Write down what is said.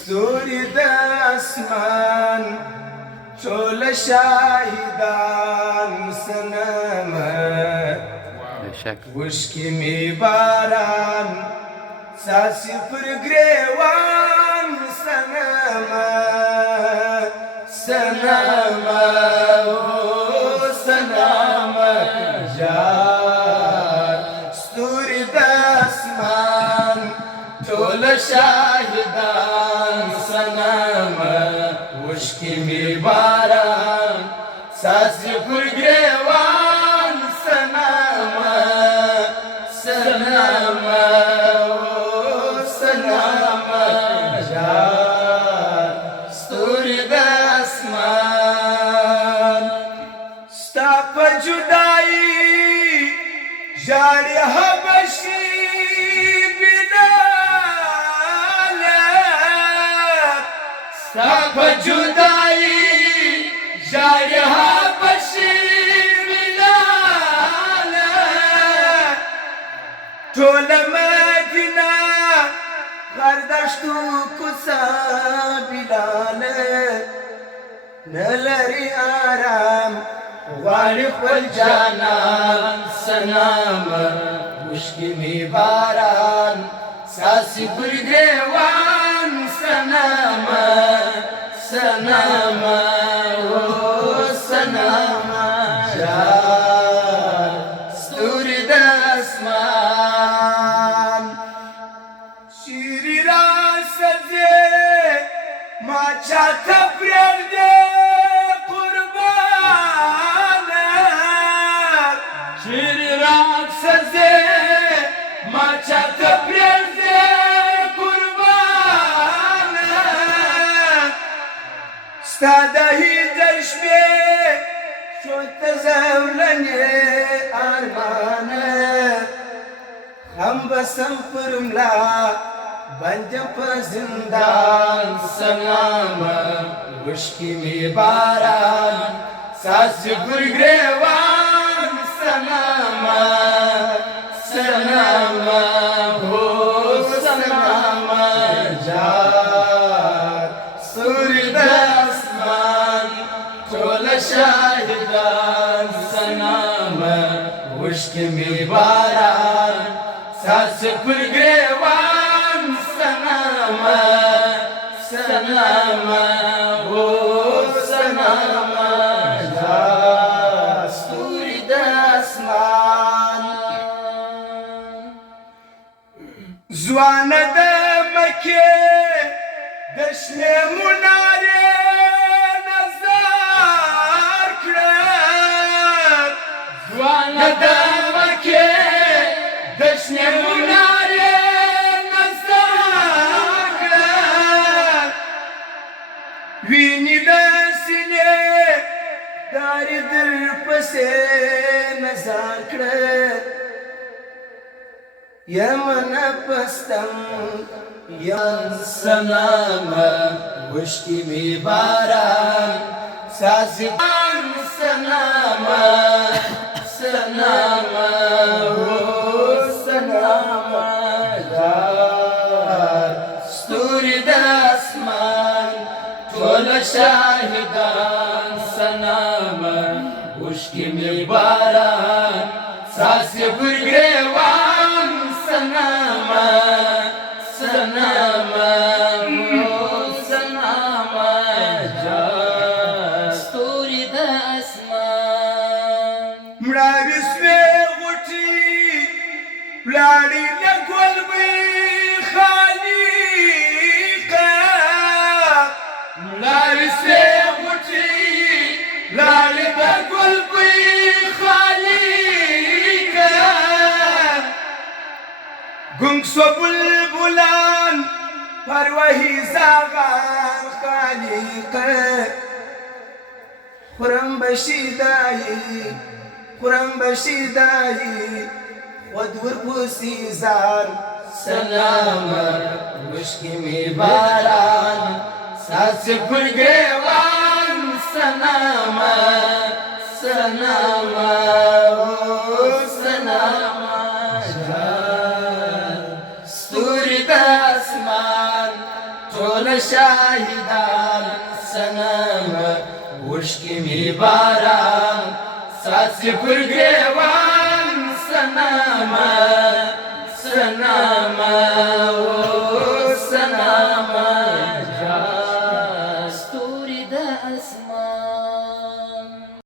ستوري د اسمان ټول شاهدان سنما وشکی می باران ساسی پر گریوان سنما سنما سنما جار ستوري د اسمان ټول شاهدان سنما وشکی می باران ساسی پر گریوان سنما سنما سنما جار ستوري د اسمان ستا په جدائی ژاړي حبشي ستا په جدائی ژاړي حبشي بلاله ټوله مدینه غر دشتو کوڅه بلاله نه لري آرام غواړي خپل جانان سنما وشکي می باران ساسي پر ګریوان سنما سنما سنما جار ستوري د اسمان شیری را سزه ما چاته پرېږدې قربانه شیری را سزه ما چاته پرېږدې قربانه ستا د هجر شپې شو ته زولنې ارمانه هم بسم پر ملا بندم په زندان سنما وشکی می باران ساسی پر گریوان سنما سنما سنما جار ستوري د اسمان ټول شاهدان سنما وشکی می باران ساسی پر گریوان سنما سنما سنما جار ستوري د اسمان ځوانه د مکې د شنې منارې نظر کړه ځوانه د مکې د شنې منارې نظر کړه ویني د سینې دارې در پسې نظر کړه یمن پستم یم سنما وشکی می باران ساسی سنما سنما سنما جار ستوري د اسمان ټول شاهدان سنما وشکی می باران ساسی پر گریوان سنما سنما سنما جار ستوري د اسمان مړاوي سوې غوټي ولاړې د ګلبي خالقه مړاوي سوې غوټي ولاړې د ګلبي خالقه گنگ سو بلبلان پروهی زاغان خالق خورم بشیدایی خود ورپوسی زان سنما وشکی می باران ساسی پر گریوان سنما سنما سنما ستوري د اسمان ټول شاهدان سنم وشکی می باران ساسی پر گریوان سنم